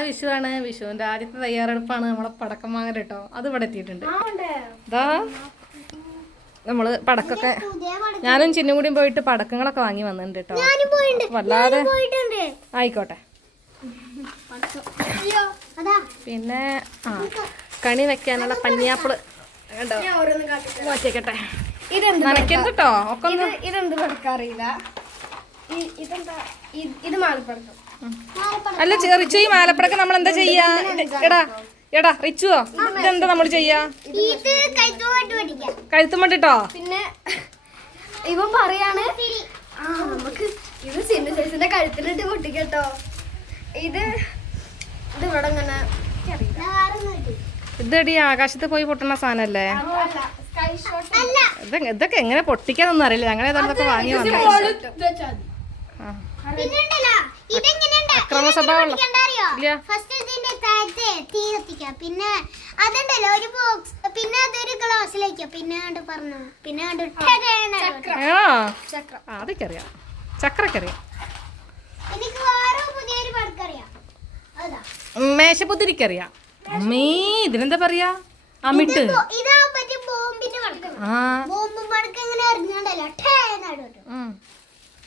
നാളെ വിഷുവാണ്. വിഷുവിന്റെ ആദ്യത്തെ തയ്യാറെടുപ്പാണ്. നമ്മളെ പടക്കം വാങ്ങൽ കേട്ടോ. അത് ഇവിടെ എത്തിയിട്ടുണ്ട്. ഇതാ നമ്മള് പടക്കൊക്കെ ഞാനും ചിന്നും കൂടിയും പോയിട്ട് പടക്കങ്ങളൊക്കെ വാങ്ങി വന്നിട്ടുണ്ട് കേട്ടോ. വല്ലാതെ ആയിക്കോട്ടെ. പിന്നെ കണി വെക്കാനുള്ള പന്നിയാപ്പിള് മാറ്റിക്കട്ടെ. നനയ്ക്കരുത് കേട്ടോ. ഒക്കെ ഇതെന്ത് പടക്കറിയില്ല. ഇത് മാലപ്പടക്കം അല്ല. റിച്ചു ഈ മാലപ്പടക്കം നമ്മൾ എന്താ ചെയ്യാ? എടാ റിച്ചുവോ, ഇതെന്താ നമ്മൾ ചെയ്യാ? കഴുത്തും വേണ്ടിട്ടോ. പിന്നെ ഇവൻ പറയാണ് നമുക്ക് ഇത് സിന്നു സൈസിന്റെ കഴുത്തിലിട്ട് പൊട്ടിക്കട്ടോ. ഇത് ഇവിടെ ഇങ്ങനെ ഇതടി ആകാശത്ത് പോയി പൊട്ടുന്ന സാധനല്ലേ? ഇതൊക്കെ എങ്ങനെ പൊട്ടിക്കാന്നൊന്നും അറിയില്ല. അങ്ങനെ ഇതൊക്കെ വാങ്ങി വന്നു. അക്രമ സ്വഭാവമുള്ള പിന്നെ അതുണ്ടല്ലോ ഒരു ബോക്സ്. പിന്നെ അതൊരു ഗ്ലാസ്സിലേക്ക് പിന്നെ പറഞ്ഞു. പിന്നെ അതൊക്കെ അറിയാം. ചക്രക്കറിയാം. എനിക്ക് വേറെ പുതിയൊരു പടക്കറിയാം. മേശപ്പുത്തിരിക്കറിയാം. അമ്മീ ഇതിനെന്താ പറയാ? അമിട്ട്. ഇതാ പറ്റിയ ബോംബിന്റെ പടക്കം. ബോംബും പടക്കം ഇങ്ങനെ അറിഞ്ഞാണ്ടല്ലോ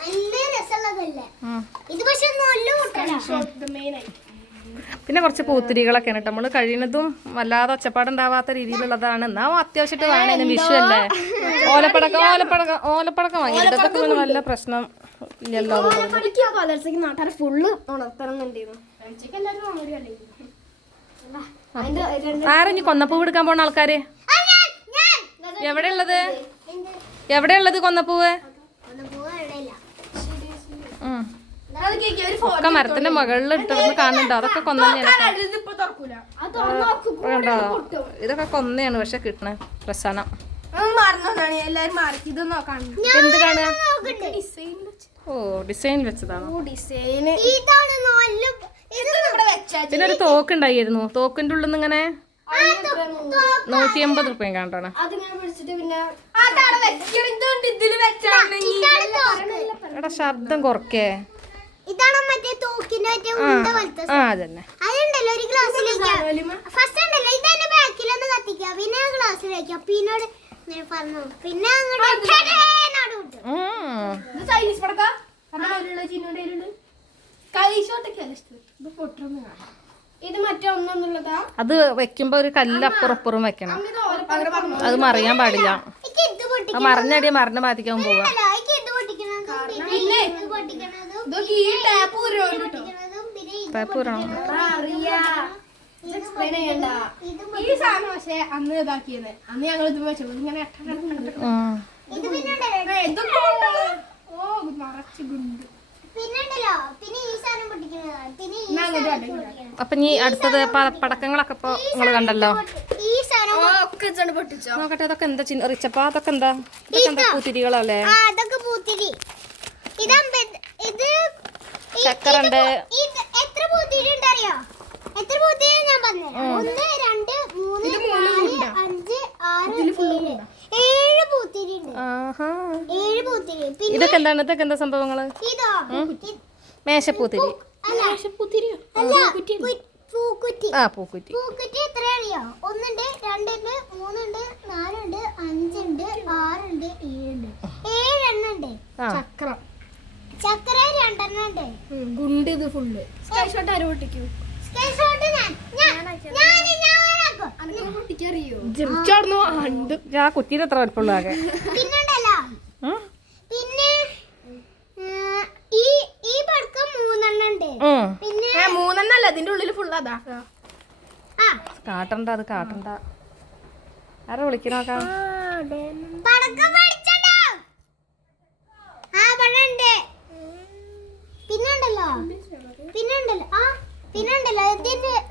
നല്ല രസമുള്ളതല്ലേ ഇത്. പക്ഷെ നല്ല പിന്നെ കുറച്ച് പൂത്തിരികളൊക്കെയാണ് കേട്ടോ. നമ്മള് കഴിയുന്നതും വല്ലാതെ ഒച്ചപ്പാടുണ്ടാവാത്ത രീതിയിലുള്ളതാണ്. എന്നാ അത്യാവശ്യമായിട്ട് വേണം. വിഷു അല്ലേ. ഓലപ്പടക്കം വാങ്ങിയിട്ട് അതൊക്കെ പിന്നെ വല്ല പ്രശ്നം ഇല്ലല്ലോ. നാട്ടുകാരെ ഫുള്ള് ഉണർത്തണമെന്നുണ്ടായിരുന്നു. ആരെഞ്ഞി കൊന്നപ്പൂവ് എടുക്കാൻ പോണ ആൾക്കാര് എവിടെയുള്ളത് കൊന്നപ്പൂവ്? ഒക്കെ മരത്തിന്റെ മുകളിൽ ഇട്ടിരുന്ന് കാണുന്നുണ്ടോ? അതൊക്കെ കൊന്നയാണ്. ഇതൊക്കെ കൊന്നയാണ്. പക്ഷെ കിട്ടണ പ്രസനം എന്ത് കാണുക? ഓ ഡിസൈൻ വെച്ചതാണോ? പിന്നെ ഒരു തോക്കുണ്ടായിരുന്നു. തോക്കിന്റെ ഉള്ളിൽ നിന്ന് ഇങ്ങനെ 180 രൂപ കണ്ടാണ്. എടാ ശബ്ദം കുറക്കേ. ഇതാണ് മറ്റേ തോക്കിന്റെ അതന്നെ. അതുണ്ടല്ലോ ഒരു ഗ്ലാസ്സിലേക്ക് ഫസ്റ്റ് ഉണ്ടല്ലോ ഇതന്നെ ബാക്കിലൊന്ന് കത്തിക്കുക. പിന്നെ ഗ്ലാസ്സിൽ വെക്കുക. പിന്നോട് ഇങ്ങനെ പറഞ്ഞു. പിന്നെ ഇത് മറ്റേ ഒന്നുള്ളതാ. അത് വെക്കുമ്പോ ഒരു കല്ല് അപ്പുറപ്പുറം വെക്കണം. അത് മറിയാൻ പാടില്ല. അത് മറിഞ്ഞടിയ മറിഞ്ഞ ബാധിക്കാൻ പോവാ. ടാപ്പ് ഈ സാധനം പക്ഷെ അന്ന് ഇതാക്കിയത്. അന്ന് ഞങ്ങൾ ഇത് വെച്ചത് ഇങ്ങനെ അപ്പൊ നീ അടുത്തത് പടക്കങ്ങളൊക്കെ ഇപ്പൊ നിങ്ങള് കണ്ടല്ലോ. നോക്കട്ടെ അതൊക്കെ എന്താ റിച്ചപ്പ? അതൊക്കെ എന്താ? പൂത്തിരികളല്ലേ? ചക്കറുണ്ട്. എത്ര പൂത്തിരി ഉണ്ടറിയോ? എത്ര പൂത്തിരി ഞാൻ പറഞ്ഞു. 1 2 3 4 5 6 7 പൂത്തിരി ഉണ്ട്. 7 പൂത്തിരി. ഇതൊക്കെ എന്താണ്? ഇതൊക്കെ എന്താ സംഭവങ്ങള്? മേശപ്പൂത്തിരി. പൂക്കുറ്റി എത്ര അറിയോ? 1 ഉണ്ട് 2 ഉണ്ട് 3 ഉണ്ട് 4 ഉണ്ട് 5 ഉണ്ട് 6 ഉണ്ട് 7 ഉണ്ട് 7 എണ്ണം ഉണ്ട്. ചക്ര 2 എണ്ണം ഉണ്ട്. ഗുണ്ട് ഇത് ഫുള്ള്. സ്കൈ ഷോട്ട് ആര് പൊട്ടിക്കും? സ്കൈ ഷോട്ട് ആ കുറ്റീനെ എത്ര വലുപ്പമുള്ള ആകെ. പിന്നുണ്ടല്ലോ പിന്നെ ഈ പടക്കം 3 എണ്ണം ഉണ്ട്. പിന്നെ 3 എണ്ണല്ല ഇതിന്റെ ഉള്ളിൽ ഫുള്ള് അതാ. കാട്ടണ്ട. അത് കാട്ടണ്ട. ആരാ വിളിക്കണോക്കാം? പടക്കം പഠിച്ചോ? പടണ്ട്. പിന്നുണ്ടല്ലോ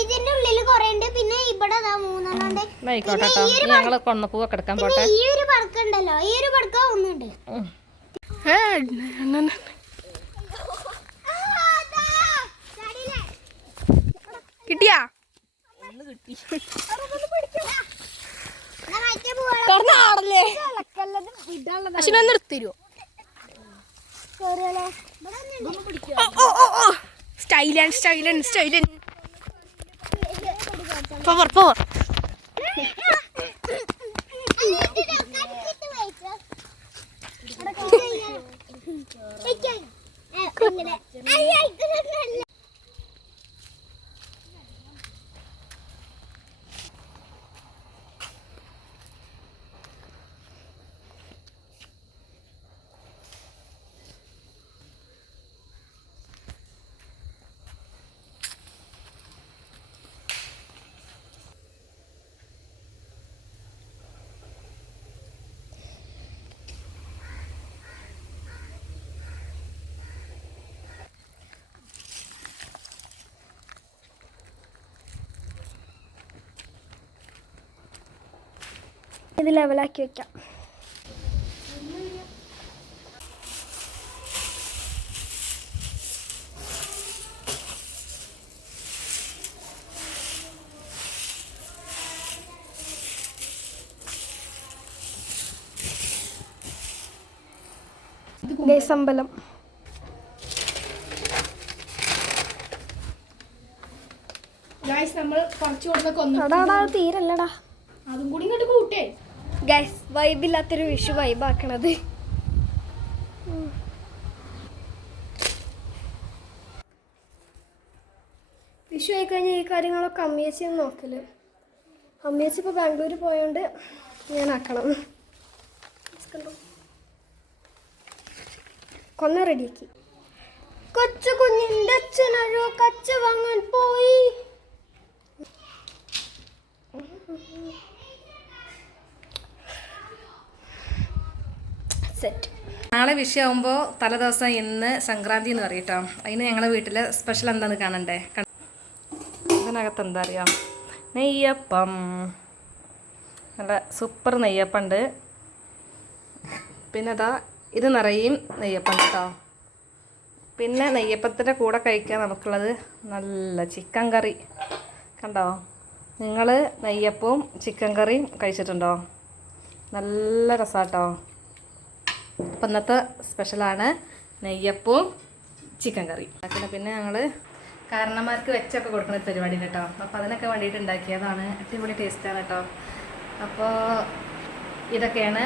ഇതിന്റെ ഉള്ളിൽ കൊറേ ഉണ്ട്. പിന്നെ ഇവിടെ 3 എണ്ണം ഉണ്ട്. ഞങ്ങള് കൊന്നപ്പൂവൊക്കെ എടുക്കാൻ പോട്ടെ. ഈ ഒരു പടക്കം ഉണ്ടല്ലോ. ഈ ഒരു പടക്കം ഒന്നുണ്ട്. കിട്ടിയാ? നിർത്തിരുവോ? സ്റ്റൈലൻ പവർ ഇത് ലെവലാക്കി വെക്കാം. അമ്പലം നമ്മൾ കുറച്ച് കൊടുത്തൊക്കെ തീരല്ലടാ, അതും കൂടി ഇങ്ങോട്ട് കൂട്ടേ. ഗൈസ് വൈബില്ലാത്തൊരു വിഷു വൈബാക്കണത്. വിഷു ആയിക്കഴിഞ്ഞാൽ ഈ കാര്യങ്ങളൊക്കെ അമ്മയേച്ചി നോക്കല്. അമ്മയേച്ചി ഇപ്പോൾ ബാംഗ്ലൂർ പോയോണ്ട് ഞാൻ ആക്കണം. കൊന്ന റെഡിയാക്കി. കൊച്ചു കുഞ്ഞിൻ്റെ അച്ഛനൊരു കച്ച വാങ്ങാൻ പോയി. സെറ്റ്. നാളെ വിഷയമാകുമ്പോൾ തലേദിവസം ഇന്ന് സംക്രാന്തി എന്ന് പറയും കേട്ടോ. അതിന് ഞങ്ങളെ വീട്ടിലെ സ്പെഷ്യൽ എന്താണെന്ന് കാണണ്ടേ. ഇതിനകത്ത് എന്താ അറിയാം, നെയ്യപ്പം. നല്ല സൂപ്പർ നെയ്യപ്പം ഉണ്ട്. പിന്നെ അതാ ഇത് നിറയും നെയ്യപ്പം കേട്ടോ. പിന്നെ നെയ്യപ്പത്തിൻ്റെ കൂടെ കഴിക്കാൻ നമുക്കുള്ളത് നല്ല ചിക്കൻ കറി. കണ്ടോ നിങ്ങൾ നെയ്യപ്പവും ചിക്കൻ കറിയും കഴിച്ചിട്ടുണ്ടോ? നല്ല രസമാട്ടോ. അപ്പം ഇന്നത്തെ സ്പെഷ്യലാണ് നെയ്യപ്പവും ചിക്കൻ കറി. പിന്നെ ഞങ്ങൾ കാരണന്മാർക്ക് വെച്ചൊക്കെ കൊടുക്കുന്ന പരിപാടി കേട്ടോ. അപ്പോൾ അതിനൊക്കെ വേണ്ടിയിട്ട് ഉണ്ടാക്കിയതാണ്. അടിപൊളി ടേസ്റ്റാണ് കേട്ടോ. അപ്പോൾ ഇതൊക്കെയാണ്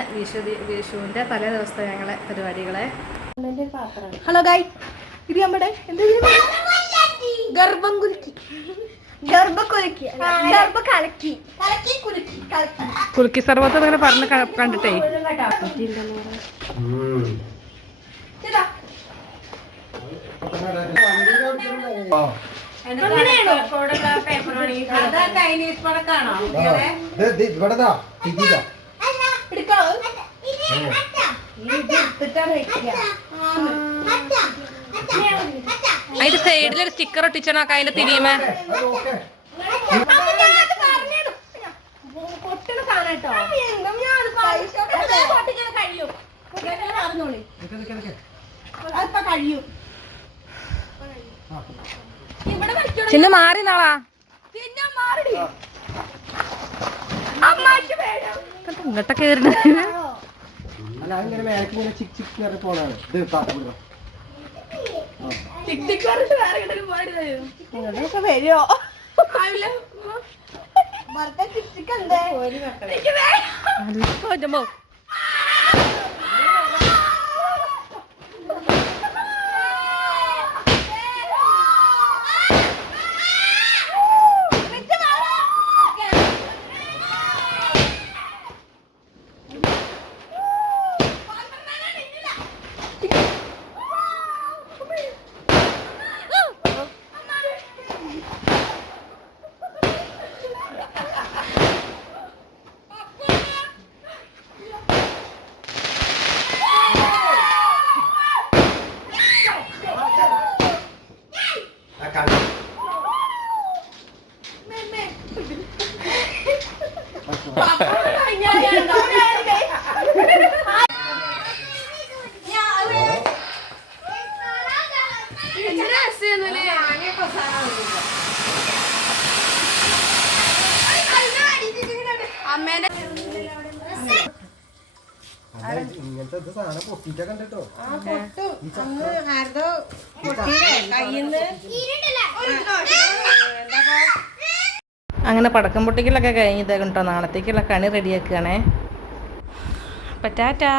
വിഷുവിൻ്റെ തലേ ദിവസത്തെ ഞങ്ങളെ പരിപാടികളെ. ഹലോ ഗായ്, ഇത് നമ്മുടെ ഗർഭം കുലുക്കി കുലുക്കി സർവത്ത് അങ്ങനെ പറഞ്ഞ് കണ്ടിട്ടേ അതിന്റെ സൈഡിലൊരു സ്റ്റിക്കർ ഒട്ടിച്ചോക്കെ അതിന്റെ തിരിയുമേ. ചിന്ന മാറി നാളാ ഇങ്ങോട്ടൊക്കെ വരുമോ? ഇങ്ങനത്തെ സാധനം പൊട്ടിച്ച കണ്ടിട്ടോ. അങ്ങനെ പടക്കം പൊട്ടിക്കലൊക്കെ കഴിഞ്ഞത് കേട്ടോ. നാളത്തേക്കുള്ള കണി റെഡിയാക്കുകയാണേ. അപ്പം ടാറ്റാ.